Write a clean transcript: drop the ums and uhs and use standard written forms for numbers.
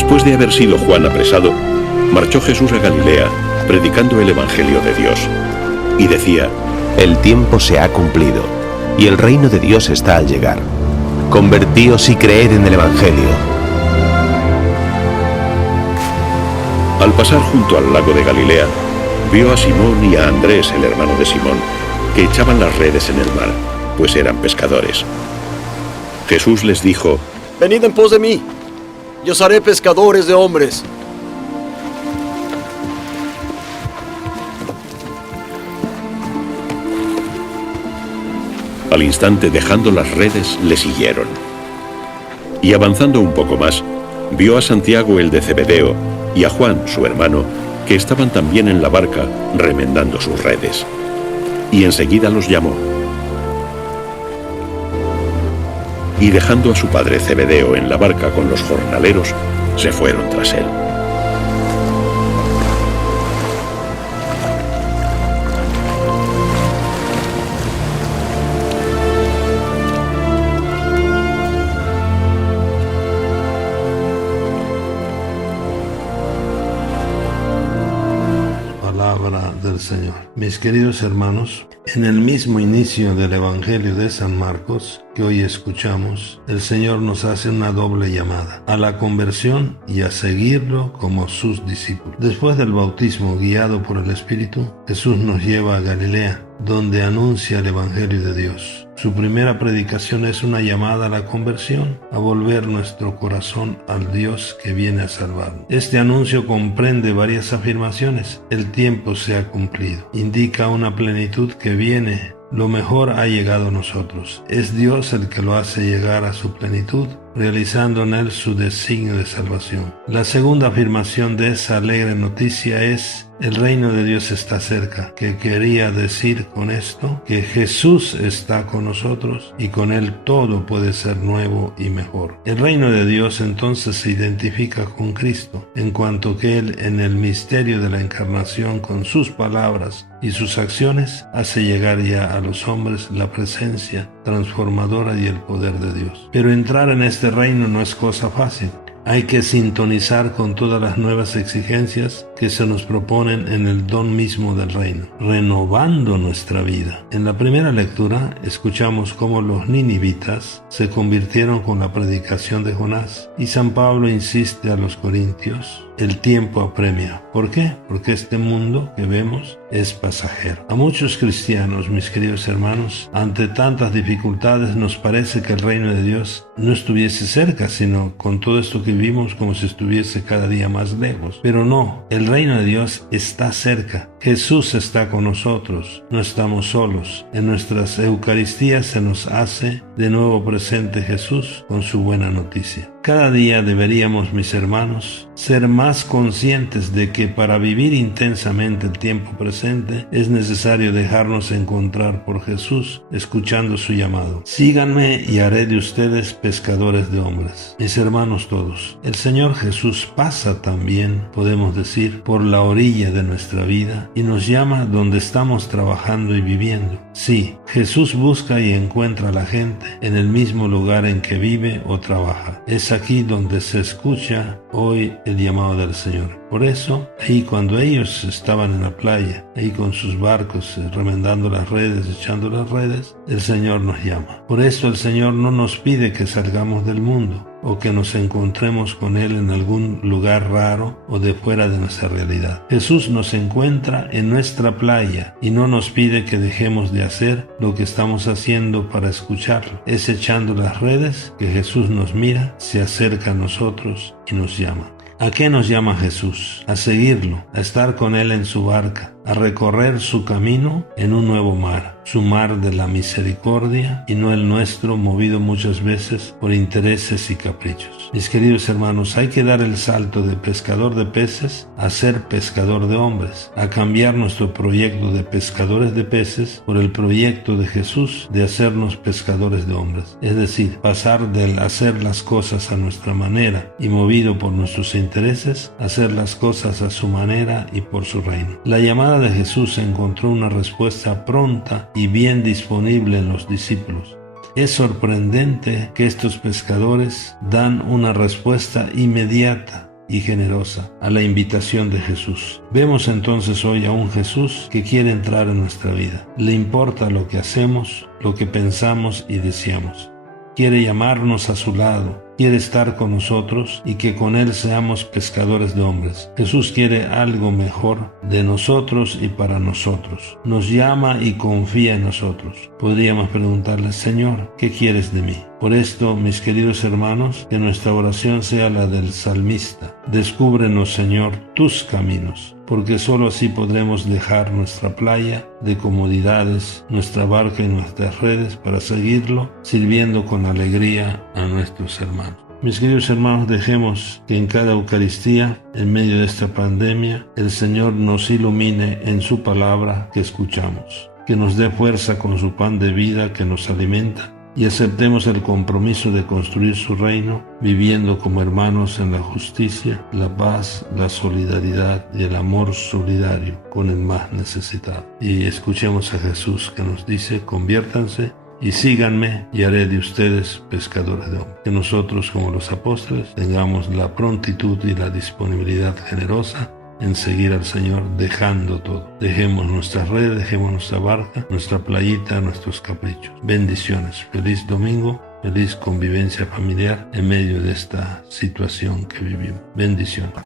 Después de haber sido Juan apresado, marchó Jesús a Galilea, predicando el Evangelio de Dios. Y decía: el tiempo se ha cumplido, y el reino de Dios está al llegar. Convertíos y creed en el Evangelio. Al pasar junto al lago de Galilea, vio a Simón y a Andrés, el hermano de Simón, que echaban las redes en el mar, pues eran pescadores. Jesús les dijo: venid en pos de mí, y os haré pescadores de hombres. Al instante, dejando las redes, le siguieron. Y avanzando un poco más, vio a Santiago el de Zebedeo y a Juan, su hermano, que estaban también en la barca remendando sus redes. Y enseguida los llamó. Y dejando a su padre Zebedeo en la barca con los jornaleros, se fueron tras él. Palabra del Señor. Mis queridos hermanos, en el mismo inicio del Evangelio de San Marcos que hoy escuchamos, el Señor nos hace una doble llamada: a la conversión y a seguirlo como sus discípulos. Después del bautismo guiado por el Espíritu, Jesús nos lleva a Galilea, donde anuncia el Evangelio de Dios. Su primera predicación es una llamada a la conversión, a volver nuestro corazón al Dios que viene a salvarnos. Este anuncio comprende varias afirmaciones. El tiempo se ha cumplido. Indica una plenitud que viene. Lo mejor ha llegado a nosotros. Es Dios el que lo hace llegar a su plenitud, realizando en él su designio de salvación. La segunda afirmación de esa alegre noticia es: el reino de Dios está cerca, que quería decir con esto que Jesús está con nosotros y con él todo puede ser nuevo y mejor. El reino de Dios entonces se identifica con Cristo, en cuanto que él, en el misterio de la encarnación, con sus palabras y sus acciones, hace llegar ya a los hombres la presencia transformadora y el poder de Dios. Pero entrar en este reino no es cosa fácil. Hay que sintonizar con todas las nuevas exigencias que se nos proponen en el don mismo del reino, renovando nuestra vida. En la primera lectura escuchamos cómo los ninivitas se convirtieron con la predicación de Jonás, y San Pablo insiste a los corintios: el tiempo apremia. ¿Por qué? Porque este mundo que vemos es pasajero. A muchos cristianos, mis queridos hermanos, ante tantas dificultades nos parece que el reino de Dios no estuviese cerca, sino con todo esto que vivimos como si estuviese cada día más lejos. Pero no, el reino de Dios está cerca. Jesús está con nosotros, no estamos solos. En nuestras Eucaristías se nos hace de nuevo presente Jesús con su buena noticia. Cada día deberíamos, mis hermanos, ser más conscientes de que para vivir intensamente el tiempo presente es necesario dejarnos encontrar por Jesús, escuchando su llamado. Síganme y haré de ustedes pescadores de hombres. Mis hermanos todos, el Señor Jesús pasa también, podemos decir, por la orilla de nuestra vida y nos llama donde estamos trabajando y viviendo. Sí, Jesús busca y encuentra a la gente en el mismo lugar en que vive o trabaja. Es aquí donde se escucha hoy el llamado del Señor. Por eso, ahí cuando ellos estaban en la playa, ahí con sus barcos, remendando las redes, echando las redes, el Señor nos llama. Por eso el Señor no nos pide que salgamos del mundo o que nos encontremos con Él en algún lugar raro o de fuera de nuestra realidad. Jesús nos encuentra en nuestra playa y no nos pide que dejemos de hacer lo que estamos haciendo para escucharlo. Es echando las redes que Jesús nos mira, se acerca a nosotros y nos llama. ¿A qué nos llama Jesús? A seguirlo, a estar con Él en su barca, a recorrer su camino en un nuevo mar, su mar de la misericordia y no el nuestro, movido muchas veces por intereses y caprichos. Mis queridos hermanos, hay que dar el salto de pescador de peces a ser pescador de hombres, a cambiar nuestro proyecto de pescadores de peces por el proyecto de Jesús de hacernos pescadores de hombres. Es decir, pasar del hacer las cosas a nuestra manera y movido por nuestros intereses, a hacer las cosas a su manera y por su reino. La llamada de Jesús encontró una respuesta pronta y bien disponible en los discípulos. Es sorprendente que estos pescadores dan una respuesta inmediata. y generosa a la invitación de Jesús. Vemos entonces hoy a un Jesús que quiere entrar en nuestra vida. Le importa lo que hacemos, lo que pensamos y deseamos. Quiere llamarnos a su lado, quiere estar con nosotros y que con Él seamos pescadores de hombres. Jesús quiere algo mejor de nosotros y para nosotros. Nos llama y confía en nosotros. Podríamos preguntarle: Señor, ¿qué quieres de mí? Por esto, mis queridos hermanos, que nuestra oración sea la del salmista. Descúbrenos, Señor, tus caminos, porque sólo así podremos dejar nuestra playa de comodidades, nuestra barca y nuestras redes para seguirlo, sirviendo con alegría a nuestros hermanos. Mis queridos hermanos, dejemos que en cada Eucaristía, en medio de esta pandemia, el Señor nos ilumine en su palabra que escuchamos, que nos dé fuerza con su pan de vida que nos alimenta, y aceptemos el compromiso de construir su reino, viviendo como hermanos en la justicia, la paz, la solidaridad y el amor solidario con el más necesitado. Y escuchemos a Jesús que nos dice: conviértanse y síganme y haré de ustedes pescadores de hombres. Que nosotros, como los apóstoles, tengamos la prontitud y la disponibilidad generosa en seguir al Señor, dejando todo. Dejemos nuestras redes, dejemos nuestra barca, nuestra playita, nuestros caprichos. Bendiciones. Feliz domingo, feliz convivencia familiar en medio de esta situación que vivimos. Bendiciones.